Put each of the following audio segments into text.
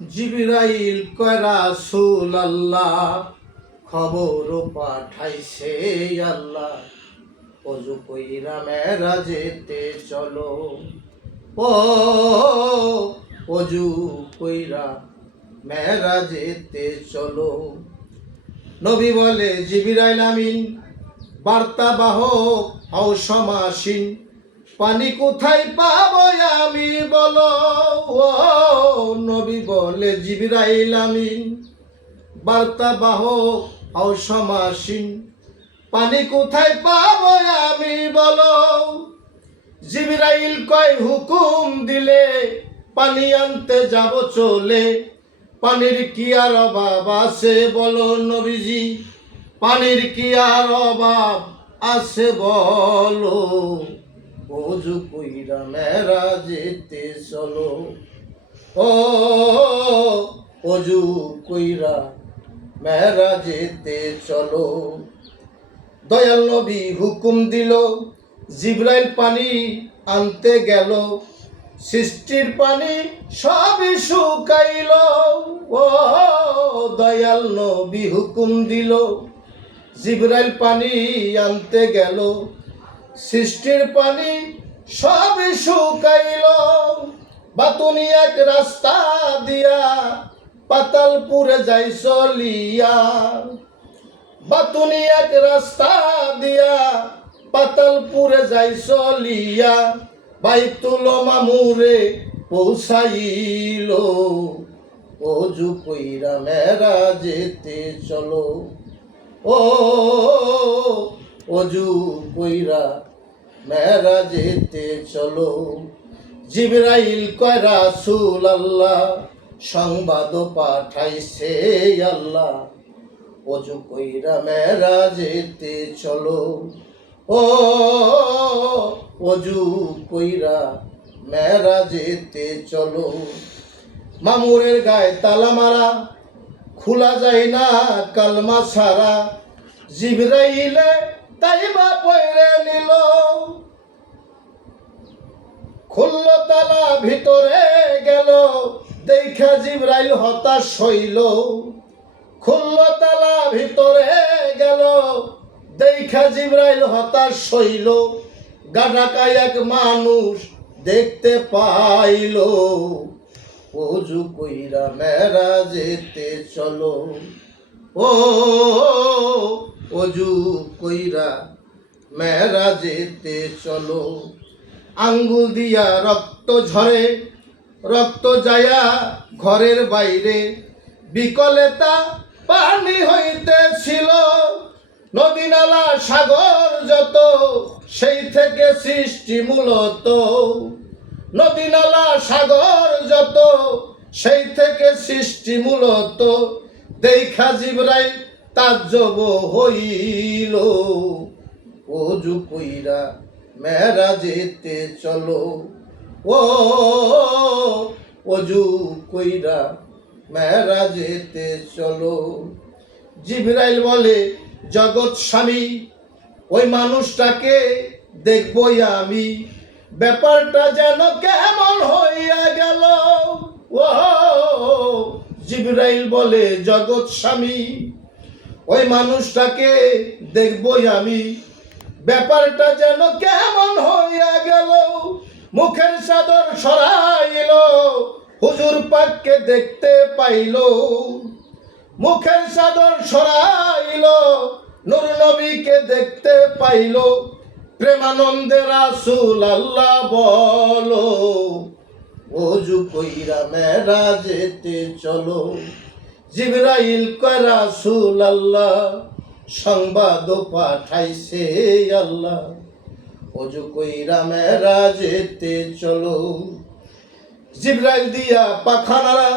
জিবরাইল কয় রাসূলুল্লাহ, খবর পাঠাইছে আল্লাহ, ওযু কইরা মেরাজেতে চলো। ও ওযু কইরা মেরাজেতে চলো। নবী বলে, জিবরাইল আমিন, বার্তাবাহক হও সমাসীন, পানি কোথায় পাবো আমি বলো। ও নবী বলে, জিবরাইল আমিন, বার্তাবাহক হও সমাসীন, পানি কোথায় পাবো আমি বলো। জিবরাইল কয়, হুকুম দিলে পানি আনতে যাব চলে। পানির কি আর অভাব আছে বলো নবীজি, পানির কি আর অভাব আছে বলো। ওযু কইরা মেরাজেতে চলো। ও ওযু কইরা মেরাজেতে চলো। দয়াল নবী হুকুম দিল, জিবরাইল পানি আনতে গেল। সৃষ্টির পানি সবই শুকাইল। ও দয়াল নবী হুকুম দিল, জিবরাইল পানি আনতে গেল। সৃষ্টির পানি সবই শুকাইল। বাতুনি এক রাস্তা দিয়া পাতালপুরে যাই চলিয়া। বাতুনি এক রাস্তা দিয়া পাতালপুরে যাই চলিয়া, বাইতুল মামুরে পৌঁছাইল। ওযু কইরা মেরাজেতে চলো। ও ওযু কইরা মেরাজেতে চলো। জিবরাইল কয় রাসূলুল্লাহ, সংবাদ পাঠাইছে আল্লাহ, ওযু কইরা মেরাজেতে চলো। ও ওযু কইরা মেরাজেতে চলো। মামুরের গায়ে তালা মারা, খোলা যায় না কালমা ছাড়া। জিবরাইলে তাইবা পয়রে নিল, খুলল তালা ভিতরে গেল। দেখা জিবরাইল হতাশ হইল। খুলল তালা ভিতরে গেল, দেখা জিবরাইল হতাশ হইল। গাঢাকায় এক মানুষ দেখতে পাইল। ওযু কইরা মেরাজেতে চলো। ও ওযু কইরা মেরাজেতে চলো। আঙ্গুল দিয়া রক্ত ঝরে, রক্ত যায়া ঘরের বাইরে। বিকলে তা পানি হইতেছিল। নদী নালা সাগর যত, সেই থেকে সৃষ্টি মূলত। নদী নালা সাগর যত, সেই থেকে সৃষ্টি মূলত। দেখা জিবরাইল তাজ্জব হইল। ওযু কইরা মেরাজেতে চলো। ও ওযু কইরা মেরাজেতে চলো। জিবরাইল বলে, জগৎ স্বামী, ওই মানুষটাকে দেখবই আমি। ব্যাপারটা যেন কেমন হইয়া গেল। ও জিবরাইল বলে, জগৎ স্বামী, ওই মানুষটাকে দেখবই আমি। ব্যাপারটা যেন কেমন হইয়া গেল। মুখের চাদর সরাইল, হুজুর পাককে দেখতে পাইল। মুখের চাদর সরাইল, নূর নবীকে দেখতে পাইল। প্রেমানন্দে রাসূলুল্লাহ বলো। ওযু কইরা মেরাজেতে চলো। জিবরাইল কয় রাসূলুল্লাহ, সংবাদ পাঠাইছে আল্লাহ, ওযু কইরা মেরাজেতে চলো। জিবরাইল দিয়া পাখানারা,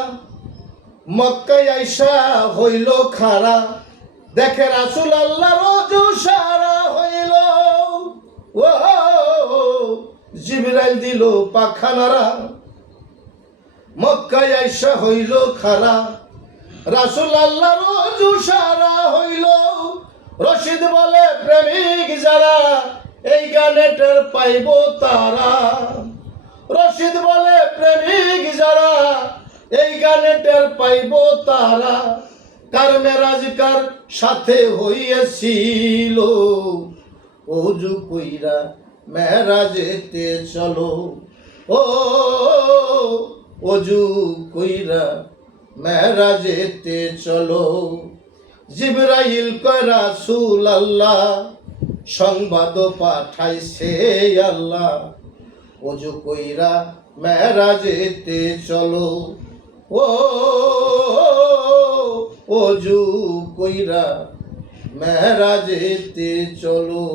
মক্কায় আইসা হইল খাড়া। দেখে রাসূলুল্লাহর ওযু সারা হইল। ও জিবরাইল দিল পাখানারা, মক্কায় আইসা হইল খাড়া। রাসূলুল্লাহর ওযু সারা হইল। রশিদ বলে, প্রেমিক যারা এই গানে টের পাইব তারা। রশিদ বলে, প্রেমিক যারা এই গানে টের পাইব তারা কার মেরাজ কার সাথে হইয়াছিল। ওযু কইরা মেরাজেতে চলো, ও ওযু কইরা মেরাজেতে চলো। জিবরাইল কয় রাসূলুল্লাহ সংবাদ পাঠাইছে আল্লাহ, ওযু কইরা মেরাজেতে চলো, ও ওযু কইরা মেরাজেতে চলো।